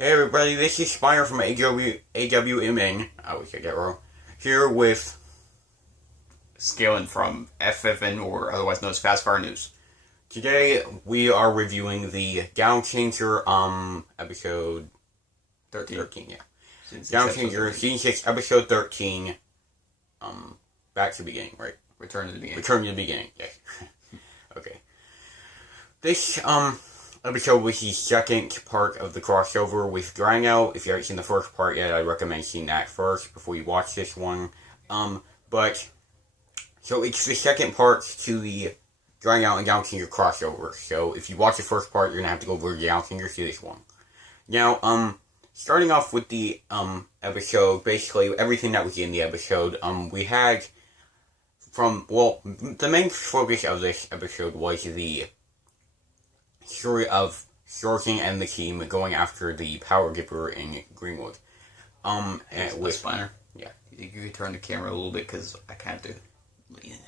Hey everybody, this is Spire from AWMN. I always get that wrong. Here with Scaling from FFN, or otherwise known as Fast Fire News. today we are reviewing the Gown Changer episode 13, yeah. Gown Changer season 6 episode 13. Back to the beginning, right? Return to the beginning. Return to the beginning, yes. Okay. This episode was the second part of the crossover with Dino. If you haven't seen the first part yet, I recommend seeing that first before you watch this one. So it's the second part to the Dino and Gown Changer crossover. So if you watch the first part, you're gonna have to go over to Gown Changer to see this one. Now, starting off with the episode, basically everything that was in the episode, we had the main focus of this episode was the story of Sorkin and the team going after the Power Giver in Greenwood. With Spiner. Yeah. You can turn the camera a little bit because I kind of do.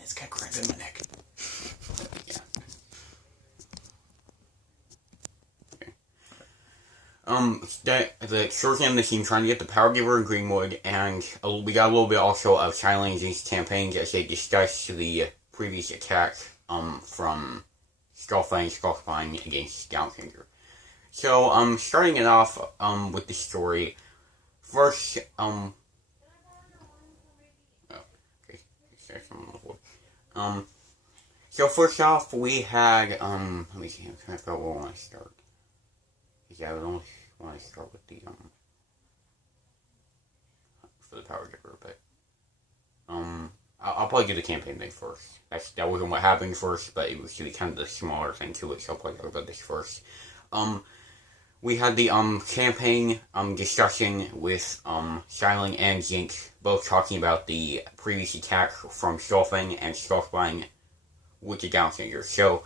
It's got cramp in my neck. Yeah. The Sorkin and the team trying to get the Power Giver in Greenwood, and we got a little bit also of Silent Agent's campaigns as they discussed the previous attack from Skullfang against Gown Changer. So, starting it off with the story, first, so first off, we had, let me see, I'm trying to figure out where I want to start. Yeah, I don't want to start with the, for the Power Giver, but, I'll probably do the campaign thing first. That wasn't what happened first, but it was really kind of the smaller thing to it, so I'll probably talk about this first. We had the, campaign, discussion with, Xiling and Zink, both talking about the previous attack from Skullfang and Skullfang with the Gown Changer. So,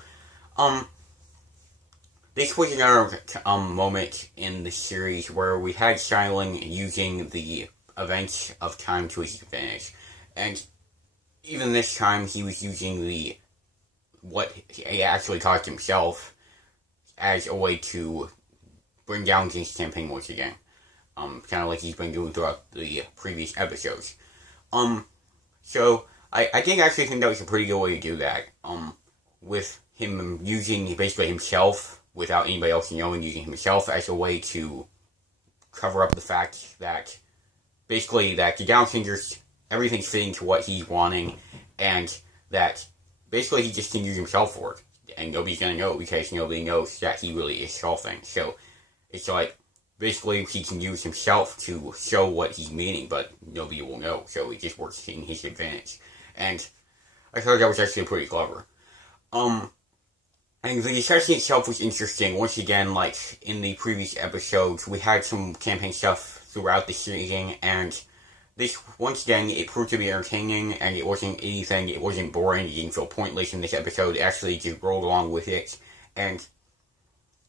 this was another, moment in the series where we had Xiling using the events of time to his advantage. And even this time, he was using what he actually caused himself as a way to bring down Zink's campaign once again. Kind of like he's been doing throughout the previous episodes. So, I think actually think that was a pretty good way to do that. With him using basically himself, without anybody else knowing, using himself as a way to cover up the fact that basically that the Gown Changer's everything's fitting to what he's wanting, and that basically he just can use himself for it. And nobody's gonna know because nobody knows that he really is Skullfang. So, it's like, basically he can use himself to show what he's meaning, but nobody will know. So it just works in his advantage. And I thought that was actually pretty clever. And the discussion itself was interesting. Once again, like in the previous episodes, we had some campaign stuff throughout the season, and this, once again, it proved to be entertaining, and it wasn't boring, it didn't feel pointless in this episode. It actually just rolled along with it, and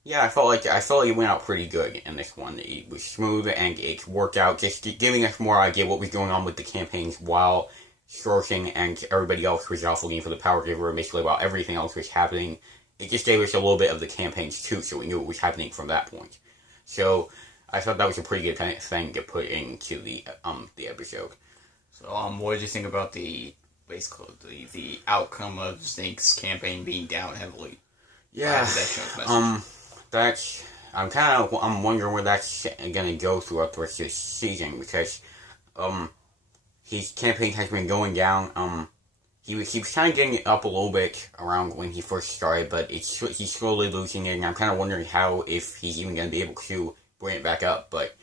yeah, I felt like it went out pretty good in this one. It was smooth, and it worked out, just giving us more idea what was going on with the campaigns while Sorkin and everybody else was off looking for the Power Giver, and basically while everything else was happening. It just gave us a little bit of the campaigns too, so we knew what was happening from that point. So, I thought that was a pretty good thing to put into the episode. So, what did you think about the outcome of Zink's campaign being down heavily? Yeah, I'm wondering where that's gonna go throughout the rest of the season, because, his campaign has been going down. He was kind of getting it up a little bit around when he first started, but he's slowly losing it, and I'm kind of wondering if he's even going to be able to bring it back up. But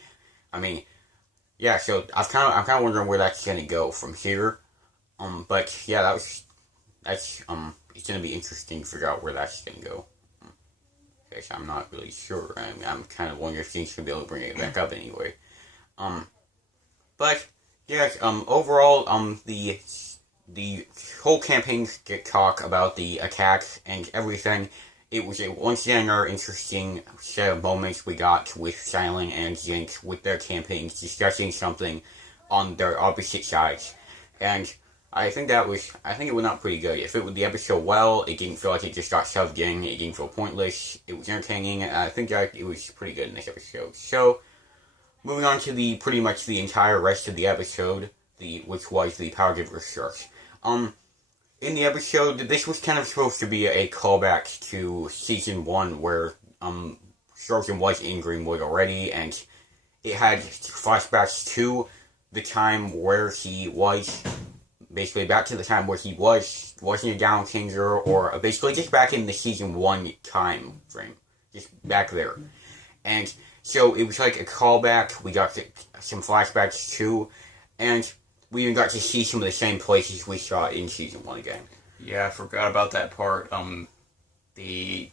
I mean, yeah. So I'm kind of wondering where that's going to go from here. But yeah, it's going to be interesting to figure out where that's going to go. Because I'm not really sure. I'm kind of wondering if he's going to be able to bring it back up anyway. But yeah. Overall, the whole campaign talk about the attack and everything, it was once again another interesting set of moments we got with Silent and Zink with their campaigns discussing something on their opposite sides. And I think it went out pretty good. If it would the episode well, it didn't feel like it just got shoved in. It didn't feel pointless. It was entertaining. And I think that it was pretty good in this episode. So, moving on to pretty much the entire rest of the episode, which was the Power Giver Sharks. In the episode, this was kind of supposed to be a callback to season 1, where Sharkin was in Greenwood already, and it had flashbacks to the time where he was, basically back to the time where he wasn't a down changer, or basically just back in the season 1 time frame, just back there. And so it was like a callback. We got some flashbacks too, and we even got to see some of the same places we saw in season 1 again. Yeah, I forgot about that part. The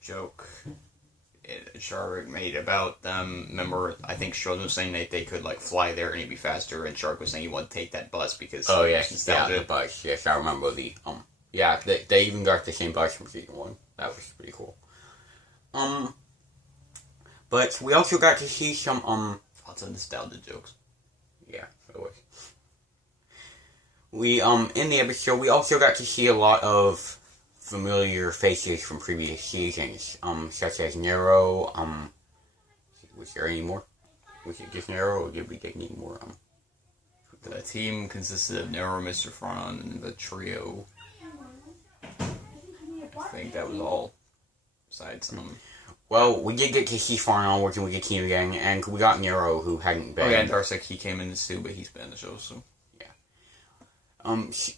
joke Shark made about them. Remember, I think Sheldon was saying that they could like fly there and it'd be faster, and Shark was saying he wanted to take that bus because the bus. Yes, I remember they even got the same bus from season 1. That was pretty cool. But we also got to see some lots of nostalgia jokes. Yeah, it was. We in the episode we also got to see a lot of familiar faces from previous seasons, such as Nero. Was there any more? Was it just Nero, or did we get any more? The team consisted of Nero, Mr. Fronon, and the trio. I think that was all. Besides Well, we did get to see Farnon working with the team again, and we got Nero, who hadn't been. Oh yeah, and Darsic, he came in this too, but he's been in the show, so.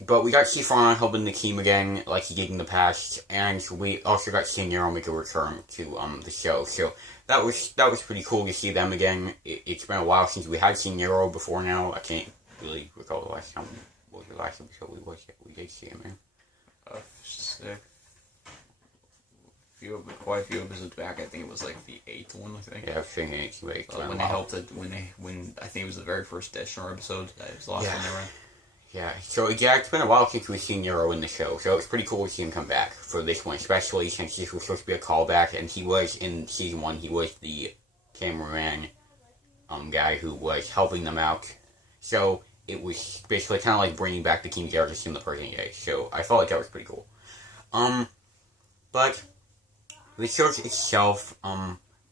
But we got to see Farnon helping the team again, like he did in the past, and we also got to see Nero make a return to the show. So that was pretty cool to see them again. It's been a while since we had seen Nero before now. I can't really recall the last time. What was the last episode we did see him in? Quite a few episodes back. I think it was like the 8th one. I think. Yeah, I was thinking it's like when they helped it. When I think it was the very first Deschner episode. That was the last one they ran. Yeah, so it's been a while since we've seen Nero in the show, so it's pretty cool to see him come back for this one, especially since this was supposed to be a callback, and he was, in season 1, he was the cameraman guy who was helping them out, so it was basically kind of like bringing back the team together in the present day, so I felt like that was pretty cool. But the show itself,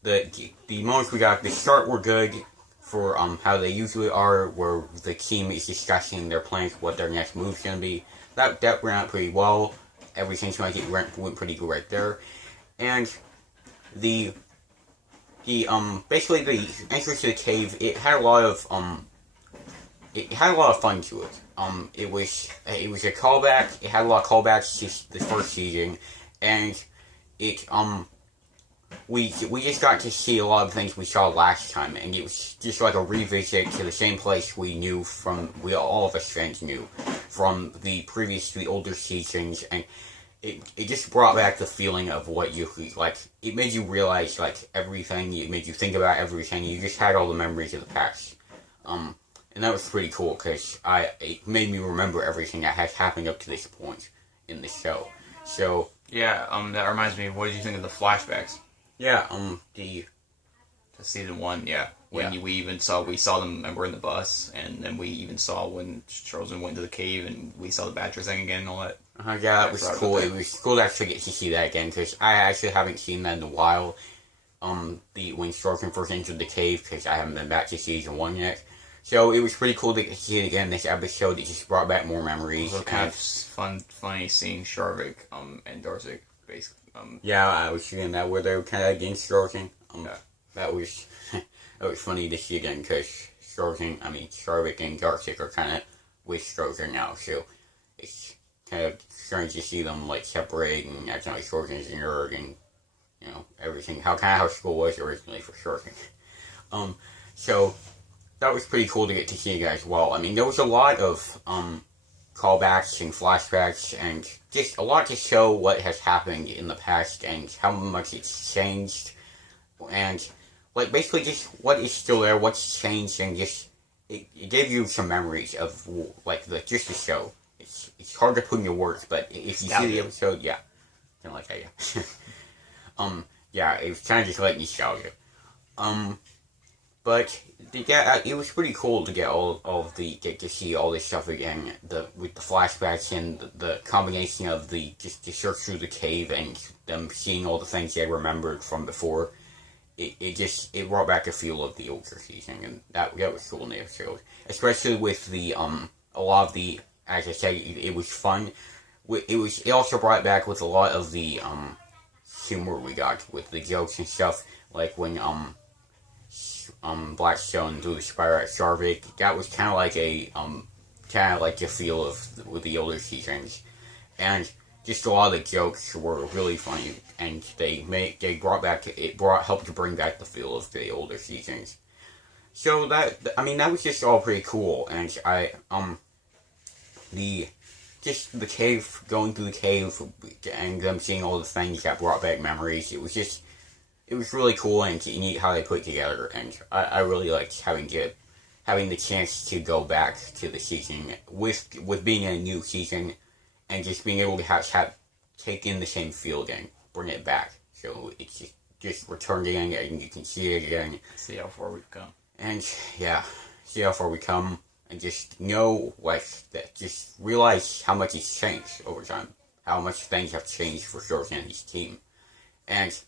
the moments we got, the start were good, for how they usually are, where the team is discussing their plans, what their next move's going to be. That ran out pretty well. Everything seemed like it went pretty good right there. And basically the entrance to the cave, it had a lot of fun to it. It was a callback. It had a lot of callbacks to the first season, and it we just got to see a lot of things we saw last time, and it was just like a revisit to the same place all of us fans knew from the older seasons, and it just brought back the feeling of what you like. It made you realize like everything. It made you think about everything. You just had all the memories of the past, and that was pretty cool because it made me remember everything that has happened up to this point in the show. So yeah, that reminds me. What did you think of the flashbacks? Yeah, to season 1, yeah. We saw them, remember, in the bus, and then we even saw when Charles went to the cave, and we saw the Badger thing again and all that. Yeah, that was cool. It was cool to actually get to see that again, because I actually haven't seen that in a while. When Sorkin first entered the cave, because I haven't been back to season 1 yet. So it was pretty cool to see it again this episode. It just brought back more memories. It was kind of funny seeing Sharvik and Darsic, basically. Yeah, I was seeing that where they were kind of against Sorkin. Yeah. That was funny to see again, because Sharvik and Darsic are kind of with Sorkin now, so it's kind of strange to see them like separate and acting like Sorkin's a nerd and everything. How school was originally for Sorkin. So that was pretty cool to get to see you guys. Well, I mean, there was a lot of callbacks and flashbacks and just a lot to show what has happened in the past and how much it's changed, and like basically just what is still there, what's changed, and just it gave you some memories of like just the show. It's hard to put into words, but if you see the episode, yeah, kind of like that, yeah. Yeah, it was kind of just like nostalgia. But it was pretty cool to get to see all this stuff again. With the flashbacks and the combination of the search through the cave and them seeing all the things they remembered from before. It brought back a feel of the older season, and that was cool in the episode. Especially with the a lot of the, as I said, it was fun. It also brought back with a lot of the humor we got with the jokes and stuff, like when Blackstone threw the spider at Sharvik. That was kind of like the feel of with the older seasons, and just a lot of the jokes were really funny, and helped to bring back the feel of the older seasons. So that was just all pretty cool, and the cave, going through the cave, and them seeing all the things that brought back memories. It was really cool and neat how they put it together, and I really liked having the chance to go back to the season with being in a new season, and just being able to take in the same feel again, bring it back, so it's just returned again, and you can see it again. See how far we've come. And yeah, see how far we come, and just know just realize how much it's changed over time, how much things have changed for George and his team, and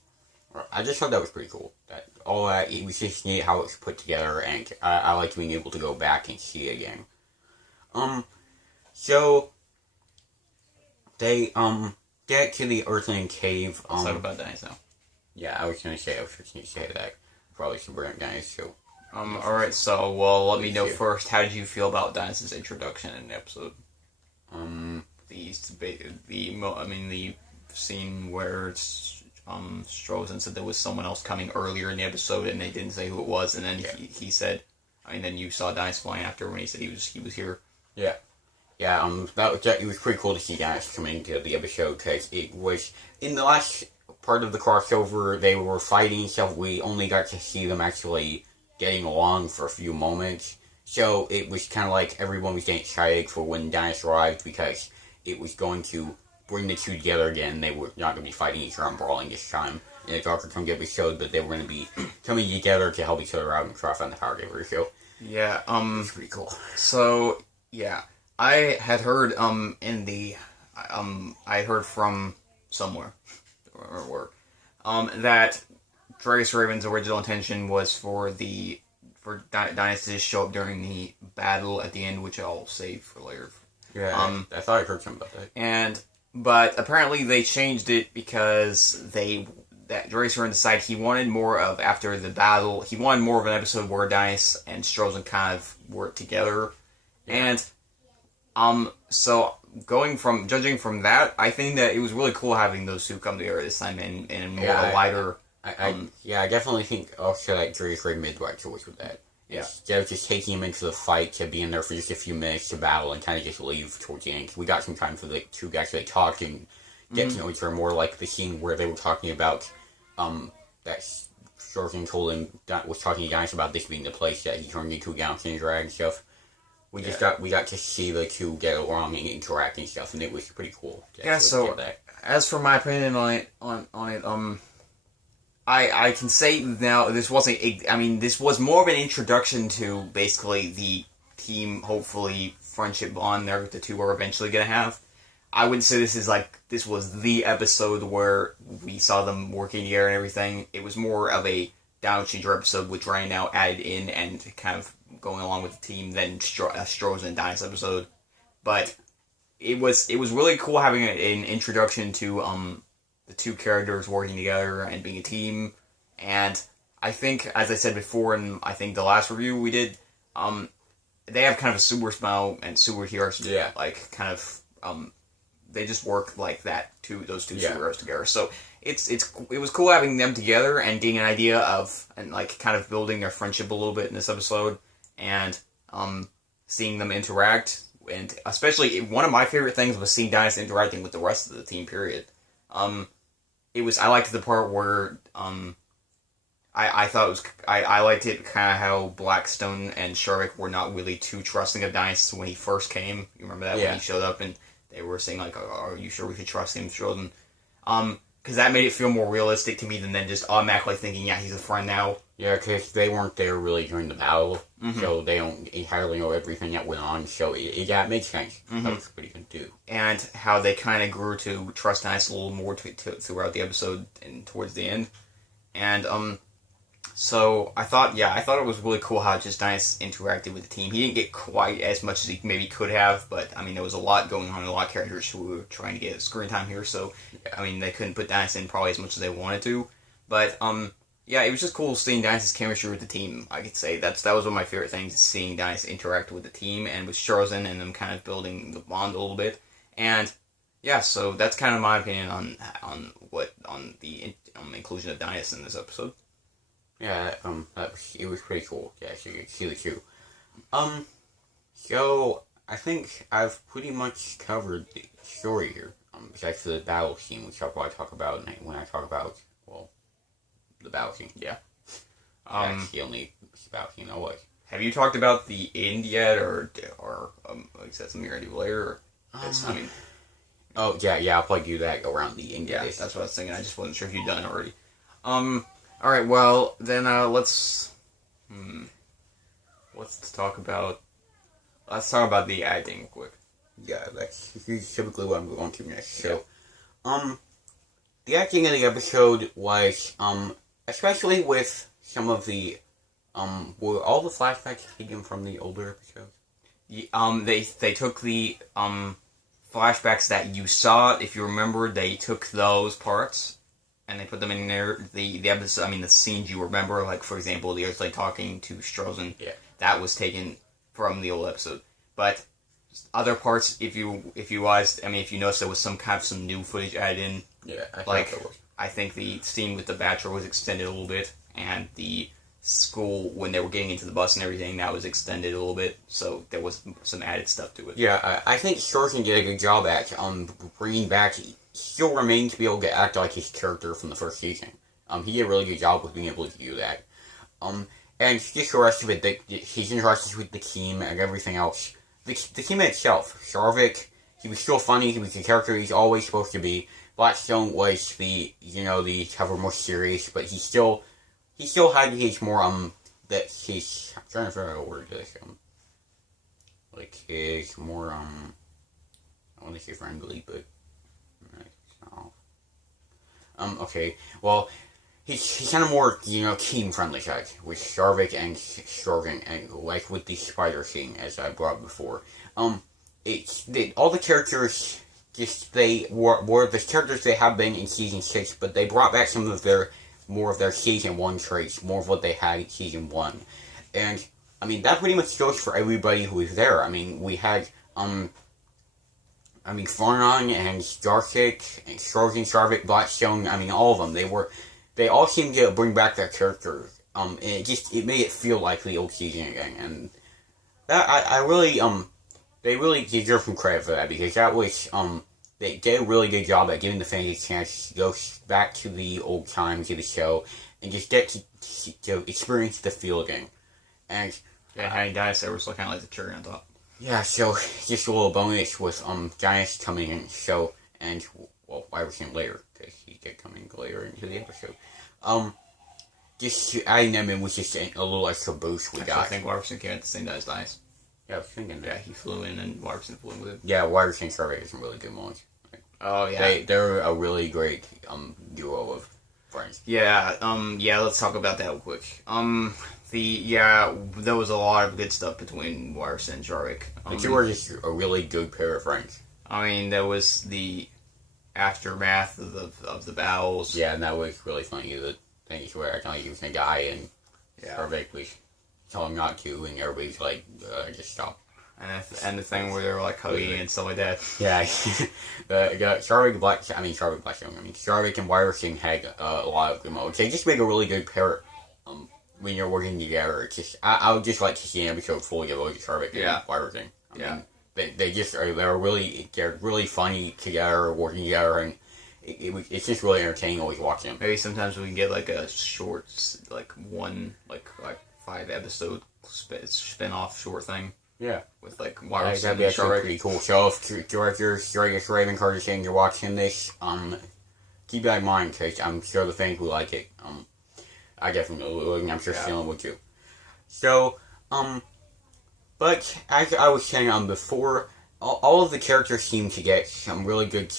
I just thought that was pretty cool. It was just neat how it was put together, and I liked being able to go back and see it again. So they get to the Earthling cave. Let's talk about Dino now. Yeah, I was going to say that. Probably should bring up Dino, so. Alright, so, well, let me know first, how did you feel about Dino's introduction in the episode? The scene where Strozen said there was someone else coming earlier in the episode, and they didn't say who it was, and then he said, then you saw Dino flying after when he said he was here. Yeah. Yeah, it was pretty cool to see Dino coming to the episode, because it was, in the last part of the crossover, they were fighting and stuff. We only got to see them actually getting along for a few moments, so it was kind of like everyone was getting excited for when Dino arrived, because it was going to bring the two together again. They were not going to be fighting each other and brawling this time in a Darker Tongue episode, but they were going to be coming together to help each other out and try to find the Power Giver. So yeah, it's pretty cool. So yeah, I had heard I heard from somewhere, that Dragus Raven's original intention was for Dino to show up during the battle at the end, which I'll save for later. Yeah, I thought I heard something about that. But apparently they changed it because Dragus Raven decided he wanted more of, after the battle, he wanted more of an episode where Dice and Strozen kind of work together. Yeah. And so judging from that, I think that it was really cool having those two come together this time in more of a lighter. I definitely think also that Dragus Raven made the right choice with that. Yeah. Instead of just taking him into the fight to be in there for just a few minutes to battle and kind of just leave towards the end, we got some time for the two guys to talk and get to know each other more, like the scene where they were talking about that Strozen told him, was talking to Giants about this being the place that he turned into a Galaxy Drag and stuff. We got to see the two get along and interact and stuff, and it was pretty cool. Yeah, so as for my opinion on it, I can say now this was more of an introduction to basically the team, hopefully friendship bond the two are eventually going to have. I wouldn't say this was the episode where we saw them working together and everything. It was more of a Dino Changer episode, which Ryan now added in and kind of going along with the team than Strozen and Dino's episode. But it was really cool having an introduction to the two characters working together and being a team. And I think, as I said before, in I think the last review we did, they have kind of a super smile and super heroes. Yeah. Like, kind of, they just work like that, those two superheroes together. So it was cool having them together and getting an idea of, and like kind of building their friendship a little bit in this episode, and seeing them interact. And especially, one of my favorite things was seeing Dino interacting with the rest of the team, period. I liked the part where, I thought it was, I liked it kind of how Blackstone and Sharvik were not really too trusting of Dino when he first came. You remember that when he showed up and they were saying like, "Are you sure we could trust him, Sheldon?" because that made it feel more realistic to me than just automatically thinking, yeah, he's a friend now. Yeah, because they weren't there really during the battle, so they don't entirely know everything that went on, so it makes sense. That was pretty good, too. And how they kind of grew to trust Dice a little more throughout the episode and towards the end. And, so I thought it was really cool how just Dice interacted with the team. He didn't get quite as much as he maybe could have, but, I mean, there was a lot going on, a lot of characters who were trying to get screen time here, so, I mean, they couldn't put Dice in probably as much as they wanted to, but, yeah, it was just cool seeing Dice's chemistry with the team, I could say. That was one of my favorite things, seeing Dice interact with the team and with Chosen and them kind of building the bond a little bit. And, yeah, so that's kind of my opinion on the inclusion of Dice in this episode. Yeah, it was pretty cool to actually see the two. So, I think I've pretty much covered the story here, besides for the battle scene, which I'll probably talk about when I talk about, well, the battle scene. Yeah. That's the only battle scene I like. Have you talked about the end yet, or is that something you're going to do later? I mean... Oh, yeah, I'll probably do that around the end. Yeah, that's what I was thinking. I just wasn't sure if you'd done it already. Alright, well, then, let's talk about the acting real quick. Yeah, that's typically what I'm going to next. So, the acting in the episode was, especially with some of the, were all the flashbacks taken from the older episodes? They took the, flashbacks that you saw. If you remember, they took those parts and they put them in there. The episode, I mean, the scenes you remember, like, for example, the Earthling talking to Strozen, that was taken from the old episode. But other parts, if you noticed there was some new footage added in. Yeah, I think the scene with the Bachelor was extended a little bit, and the school, when they were getting into the bus and everything, that was extended a little bit, so there was some added stuff to it. Yeah, I think Strozen did a good job at bringing back... still remained to be able to act like his character from the first season. He did a really good job with being able to do that. And just the rest of it, his interactions with the team and everything else. The team itself, Sharvik, he was still funny, he was the character he's always supposed to be. Blackstone was the tougher, more serious, but he still had his more, I'm trying to figure out a word to this, his more, I want to say friendly, but okay, well, he's kind of more, team-friendly side, with Starvik and Strogan, and like with the spider scene, as I brought up before. All the characters, they were the characters they have been in Season 6, but they brought back more of their Season 1 traits, more of what they had in Season 1. And, I mean, that pretty much goes for everybody who was there. I mean, we had, Farnon and Starkick and Strogan, Starvik, Blackstone, all of them, they all seemed to bring back their characters. And it made it feel like the old season again. And that, they really deserve some credit for that, because that was, they did a really good job at giving the fans a chance to go back to the old times of the show and just get to experience the feel again. And having Dice there was kind of like the cherry on top. Yeah, so just a little bonus with Dice coming in, and I was him later, because he did come in later into the episode. Just adding them in was just a little extra boost we got. I think Larson came at the same time as Dice. Yeah, I was thinking that. Yeah, he flew in and Larson flew in with him. Yeah, Larson and Starvik are some really good ones. Oh, yeah. They're a really great duo of friends. Yeah, let's talk about that real quick. There was a lot of good stuff between Larson and Jarvik. The two are just a really good pair of friends. I mean, there was the aftermath of the battles. Yeah, and that was really funny. The things where I he was going to die, and Jarvik was telling him not to, and everybody's like, just stop. And the thing where they were like hugging and stuff like that. Yeah, Jarvik and Larson had a lot of good moments. They just make a really good pair. When you're working together, it's just I would just like to see an episode fully devoted to Starvik and Larson. I mean, they're really funny together, working together, and it's just really entertaining always watching them. Maybe sometimes we can get like a short, like 5 episode spin-off short thing. Yeah, with like Larson that'd be pretty cool. So if you're Raven Carter saying you're watching this, keep that in mind, because I'm sure the fans will like it. I definitely will, and I'm sure Steven would too. So, but as I was saying, before, all of the characters seem to get some really good,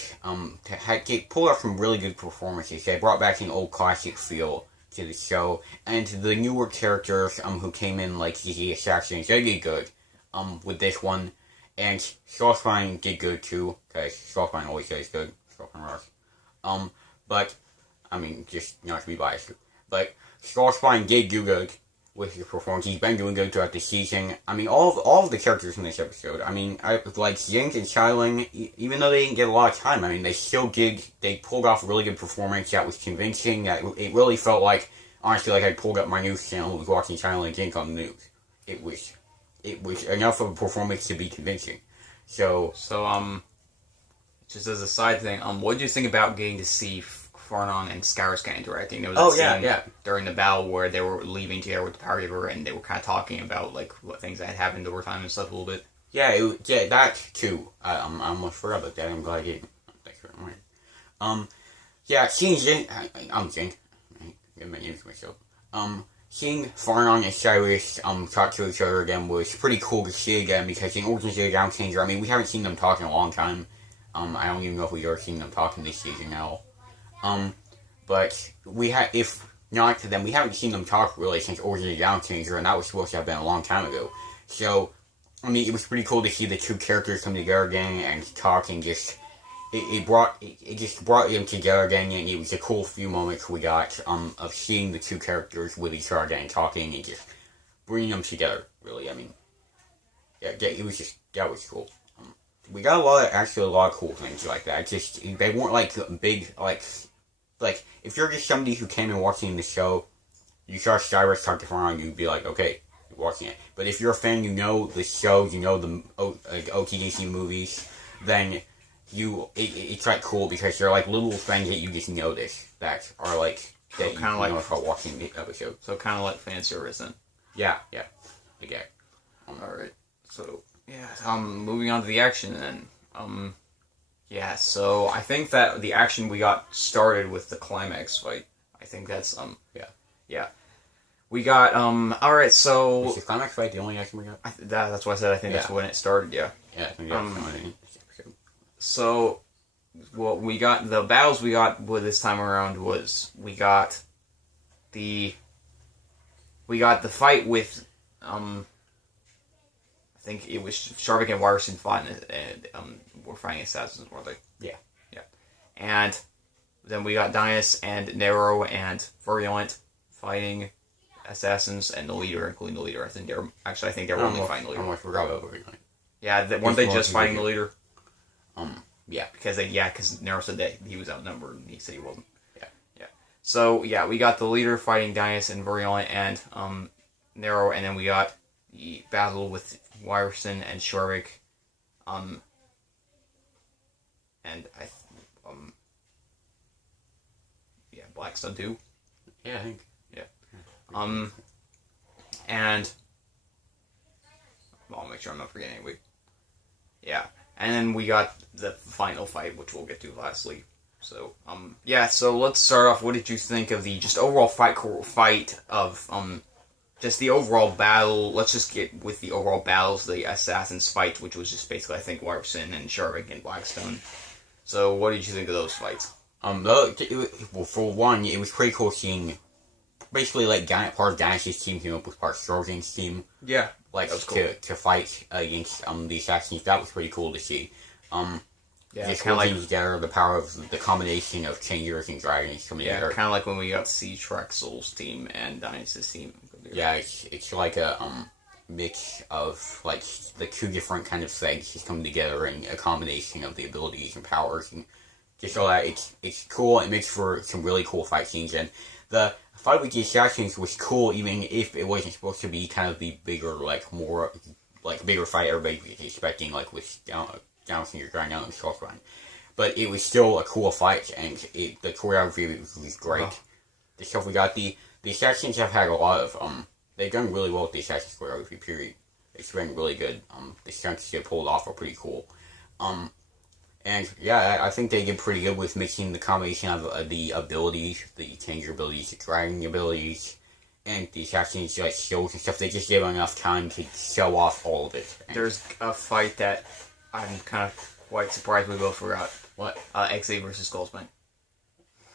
pull off some really good performances. They brought back an old classic feel to the show, and the newer characters, who came in, like the Assassins, they did good, with this one, and Starspine did good too, because Starspine always does good, Starspine Ross. But, I mean, just not to be biased, but Starspine did do good with his performance. He's been doing good throughout the season. I mean, all of the characters in this episode. I mean, like Zink and Xiaoling, even though they didn't get a lot of time, I mean, they pulled off a really good performance that was convincing. That it really felt like, honestly, like I pulled up my news channel and was watching Xiaoling and Zink on the news. It was enough of a performance to be convincing. So, just as a side thing, what did you think about getting to see Farnon and Scariscan interacting? There was a scene during the battle where they were leaving together with the Power Giver, and they were kind of talking about like what things that had happened over time and stuff a little bit. Yeah, that too. I almost forgot about that. I'm glad I did. Thanks for reminding. Seeing Zink, I'm Zink. Get my names myself. Seeing Farnon and Cyrus talk to each other again was pretty cool to see again, because in Origins of the Down Changer, I mean, we haven't seen them talk in a long time. I don't even know if we've ever seen them talking this season now. But if not, then we haven't seen them talk really since Origins of the Down Changer, and that was supposed to have been a long time ago. So, I mean, it was pretty cool to see the two characters come together again and talk, and just it just brought them together again, and it was a cool few moments we got of seeing the two characters with each other again, talking and just bringing them together. Really, I mean, that was cool. We got a lot of cool things like that. Just they weren't like big like if you're just somebody who came and watching the show, you saw Cyrus talk to Farnon, you'd be like, okay, you're watching it. But if you're a fan, you know the show, you know the OTDC movies, then it's like cool, because they're like little things that you just notice that are like that you kind of know about watching the episode. So kind of like fan service then. Yeah, again. All right, so. Yeah, moving on to the action then. So I think that the action we got started with the climax fight. I think that's, Yeah. We got, alright, so... Was the climax fight the only action we got? That's why I said I think that's when it started, yeah. Yeah, I think that's So, what we got, the battles we got with this time around was, we got the fight with, I think it was Sharvik and Ryerson fought, and were fighting assassins, weren't they? Yeah. And then we got Dinas and Nero and Virulent fighting assassins, and the leader, including the leader. I think they're only fighting the leader. I almost forgot about Virulent. Yeah, weren't they just fighting the leader? Yeah. Because Nero said that he was outnumbered, and he said he wasn't. Yeah. So, yeah, we got the leader fighting Dinas and Virulent and Nero, and then we got the battle with Ryerson and Sharvik, and Blackstone too. Yeah, I think. Yeah. And I'll make sure I'm not forgetting anyway. Yeah, and then we got the final fight, which we'll get to lastly. So, so let's start off. What did you think of the just overall fight of just the overall battle? Let's just get with the overall battles, the assassins fight, which was just basically, I think, Ryerson and Sharvik and Blackstone. So, what did you think of those fights? For one, it was pretty cool seeing basically like part of Dynasty's team came up with part of Strogan's team. Yeah, like that was cool. to fight against the assassins. That was pretty cool to see. Just kind of like together, the power of the combination of Changers and Dragons coming together. Yeah, kind of like when we got Siege Traxel's team and Dynasty's team. Yeah, it's like a mix of like the two different kind of things just coming together, and a combination of the abilities and powers, and just so that it's cool. It makes for some really cool fight scenes, and the fight with the assassins was cool, even if it wasn't supposed to be kind of the bigger, like more like bigger fight everybody was expecting, like with down Senior Grind down the Skull Grind. But it was still a cool fight, and the choreography was great. The stuff we got, the assassins have had a lot of they've done really well with the Assassin's choreography, period. It's been really good. The stunts they pulled off are pretty cool. And yeah, I think they did pretty good with mixing the combination of the abilities, the changer abilities, the dragging abilities, and the assassin's like skills and stuff. They just gave them enough time to show off all of it. And There's a fight that I'm kind of quite surprised we both forgot. what? XA versus Skullspine.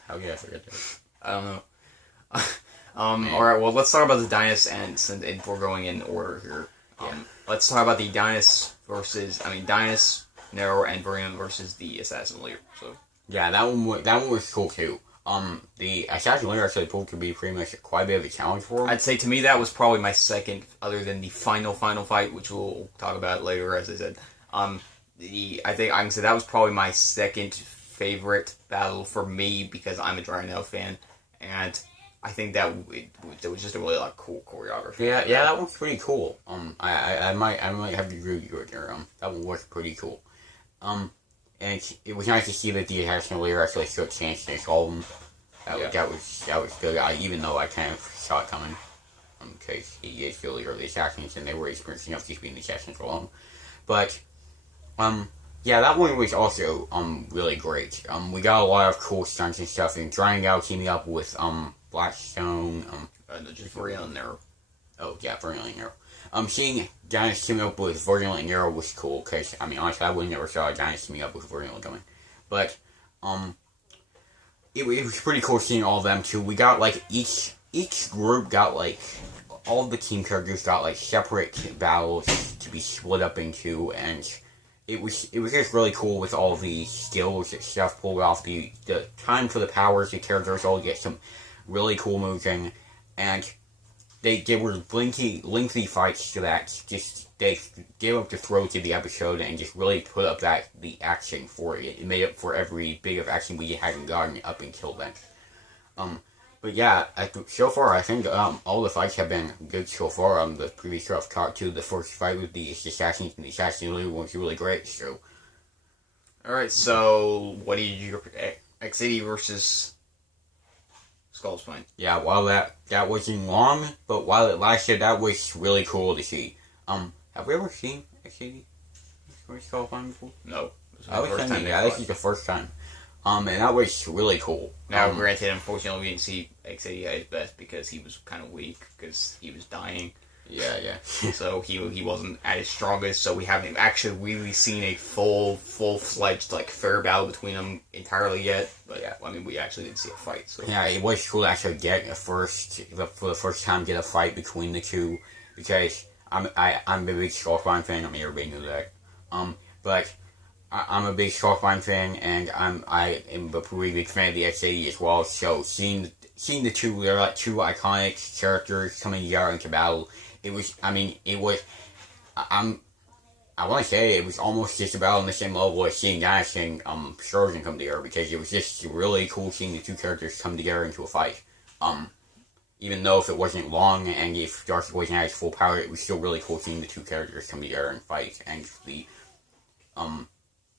How did I forget that? I don't know. Alright, well, let's talk about the Dynus, and if we're going in order here. Let's talk about the Dynus Dynus, Nero, and Virulent versus the Assassin Leader. So Yeah, that one was cool too. The Assassin Leader actually proved to be pretty much quite a bit of a challenge for him. I'd say to me that was probably my second, other than the final fight, which we'll talk about later, as I said. I think I can say that was probably my second favorite battle for me because I'm a Dragon fan, and I think that it was just a really cool choreography. Yeah, that one's pretty cool. I might have to agree with you there. That one was pretty cool. And it was nice to see that the Assassin Leader actually showed a chance against all of them. That was good. Even though I kind of saw it coming, because he is the leader of the Assassins, and they were experienced enough to be in the Assassins for long. But yeah, that one was also really great. We got a lot of cool stunts and stuff, and Dragon Gal teaming up with Blackstone. Just Virulent Nero. Oh yeah, Virulent Nero. Seeing Dynus teaming up with Virulent Nero was cool because honestly, I would never saw Dynus teaming up with Virulent coming, but it was pretty cool seeing all of them too. We got each group got all of the team characters got separate battles to be split up into, and it was just really cool with all the skills that stuff pulled off. The time for the powers, the characters all get some really cool moves in, and they were lengthy fights to that. Just they gave up the throat to the episode and just really put up the action for it. It made up for every bit of action we hadn't gotten up until then. But yeah, so far I think all the fights have been good so far. The previous show I've talked to, the first fight with the Assassins and the Assassin Leader was really great. So, alright, so what do you X80 versus Skullspine? Yeah, while that wasn't long, but while it lasted, that was really cool to see. Have we ever seen X80 versus Skullspine before? No. This is the first time. And that was really cool. Now, granted, unfortunately, we didn't see X80 at his best because he was kind of weak because he was dying. Yeah. So he wasn't at his strongest. So we haven't actually really seen a full-fledged fair battle between them entirely yet. But yeah, we actually didn't see a fight. So yeah, it was cool to actually get for the first time get a fight between the two because I'm a big Skullspine fan. Everybody knew that. But I'm a big Skullspine fan, and I am a pretty big fan of the X80 as well. So seeing the two, they're two iconic characters coming together into battle. I want to say it was almost just about on the same level as seeing Dynus and Strozen come together because it was just really cool seeing the two characters come together into a fight. Even though if it wasn't long and if Darcy wasn't at his full power, it was still really cool seeing the two characters come together and fight, and the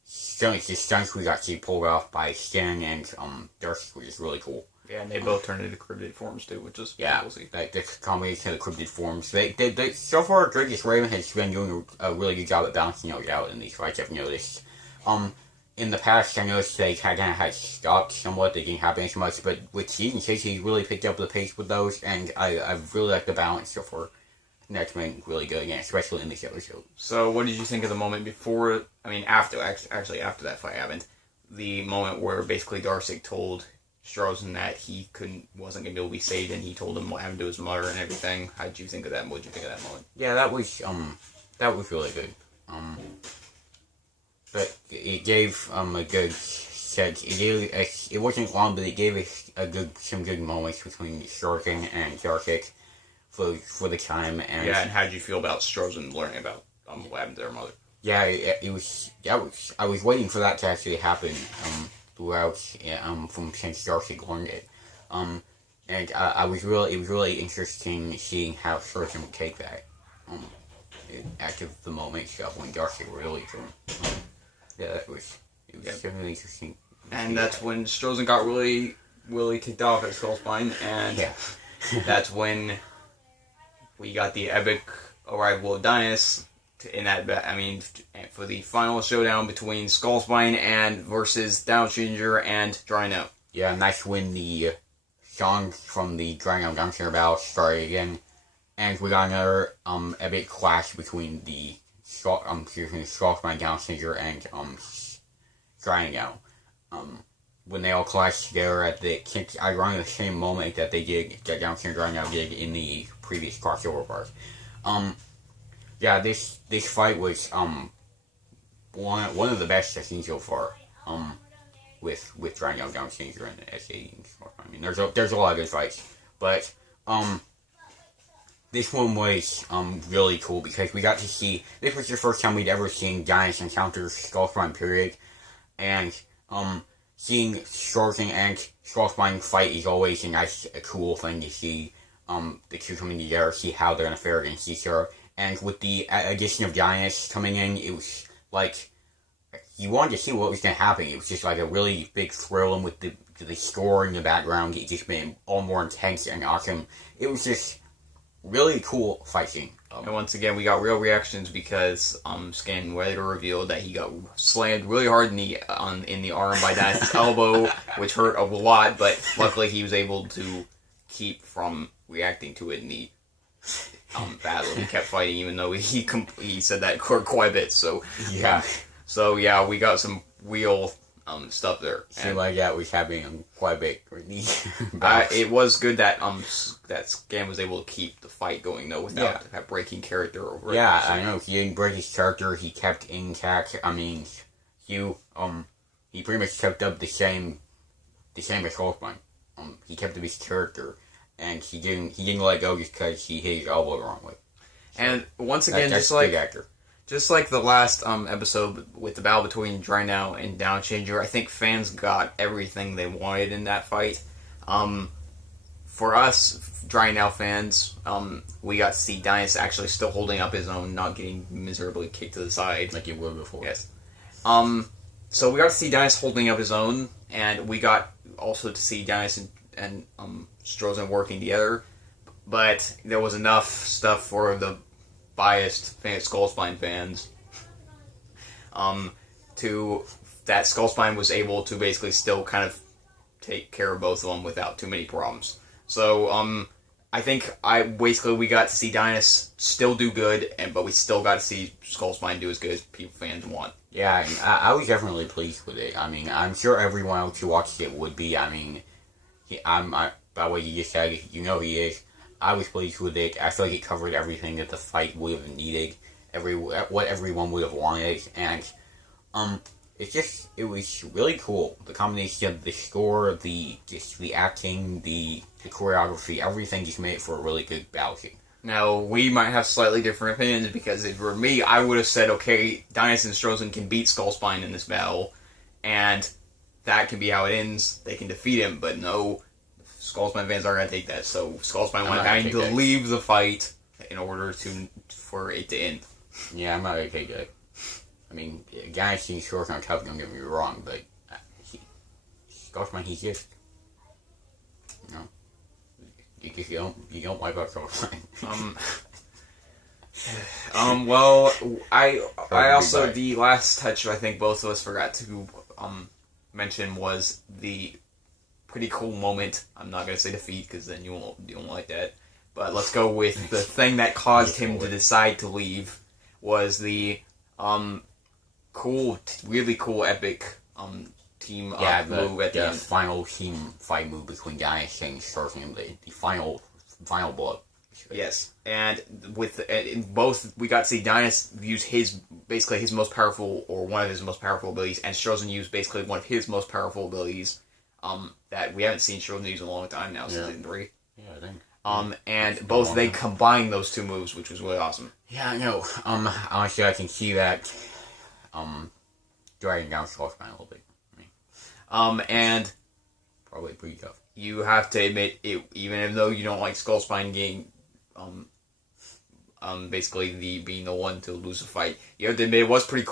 stunts we got to see pulled off by Stan and Darcy was just really cool. Yeah, and they both turned into cryptid forms too, which is cool to see. The combination of the cryptid forms. They so far, Dragus Raven has been doing a really good job at balancing those out in these fights, I've noticed. In the past, I noticed they kind of had stopped somewhat. They didn't happen as much, but with Season 6, he really picked up the pace with those, and I really like the balance so far. And that's been really good again, especially in this episode. So, what did you think of the moment before? After that fight happened, the moment where basically Darcy told Strozen that he wasn't going to be able to be saved, and he told him what happened to his mother and everything. How did you think of that? What did you think of that moment? Yeah, that was really good. But it gave a good set. It wasn't long, but it gave some good moments between Strozen and Darcy for the time. And yeah, and how did you feel about Strozen learning about what happened to their mother? Yeah, I was waiting for that to actually happen throughout since Darcy learned it. And it was really interesting seeing how Strozen would take that after the moment stuff when Darcy really drew him. Yeah, it was really interesting. And that's when Strozen got really kicked off at Skullspine, and that's when we got the epic arrival of Dynus in that, I mean, for the final showdown between Skullspine and versus Dino Changer and Dino. Yeah, and that's when the songs from the Dino Gunslinger battle started again, and we got another epic clash between the Skullspine, Dino Changer, and Dino. When they all clashed together at the ironically the same moment that they did, that Dino Changer and Dino did in the previous crossover part. Yeah, this fight was one of the best I've seen so far. With Dino, Dino Changer, and the SA. I mean, there's a lot of good fights, but this one was really cool because we got to see, this was the first time we'd ever seen Giants encounter Skullspine, period, and seeing Scorpion and Skullspine fight is always a cool thing to see. The two coming together, see how they're gonna fare against each other. And with the addition of Giants coming in, it was like, you wanted to see what was going to happen. It was just like a really big thrill, and with the score in the background, it just made it all more intense and awesome. It was just really cool fight scene. And once again, we got real reactions because Scan later revealed that he got slammed really hard in the arm by Dino's elbow, which hurt a lot, but luckily he was able to keep from reacting to it in the battle. He kept fighting, even though he said that quite a bit. So yeah, we got some real stuff there. Seemed like that was happening quite a bit. It was good that that Scan was able to keep the fight going though without breaking character over. Yeah, I know he didn't break his character. He kept intact. I mean, he pretty much kept up the same as Skullspine. He kept up his character. And he didn't let go just because he hit his elbow the wrong way. So, and once again, that's big actor. Just like the last episode with the battle between Dino and Dino Changer, I think fans got everything they wanted in that fight. For us, Dino fans, we got to see Dino actually still holding up his own, not getting miserably kicked to the side. Like he would before. Yes. So we got to see Dino holding up his own, and we got also to see Dino and Strozen working together, but there was enough stuff for the biased Skullspine fans that Skullspine was able to basically still kind of take care of both of them without too many problems. So I think we got to see Dynus still do good, but we still got to see Skullspine do as good as fans want. Yeah, I was definitely pleased with it. I mean, I'm sure everyone else who watched it would be. I mean, by what you just said, you know he is. I was pleased with it. I feel like it covered everything that the fight would have needed, what everyone would have wanted, and it was really cool. The combination of the score, the acting, the choreography, everything just made it for a really good battle scene. Now, we might have slightly different opinions, because if it were me, I would have said, okay, Dynus and Strozen can beat Skullspine in this battle, and that can be how it ends. They can defeat him, but no, Skullspine fans aren't going to take that. So Skullspine wanted to leave the fight in order for it to end. Yeah, I'm not going to take that. I mean, guys seem short on tough, don't get me wrong, but Skullspine, he's just, you know, you don't wipe out Skullspine. Well, I also, the last touch I think both of us forgot to mention was the pretty cool moment. I'm not going to say defeat, because then you won't like that. But let's go with the thing that caused him to decide to leave was the really cool, epic team up move at the end. Final team fight move between Giants and Scorpion, the final blow. Yes, and in both, we got to see Dynus use his most powerful, or one of his most powerful abilities, and Strozen use basically one of his most powerful abilities that we haven't seen Strozen use in a long time now, since season 3. Yeah, I think. And both they combined those two moves, which was really awesome. Yeah, I know. Honestly, I can see that dragging down Skullspine a little bit. And probably pretty tough. You have to admit, even though you don't like Skullspine getting, basically being the one to lose a fight, you have to admit it was pretty cool.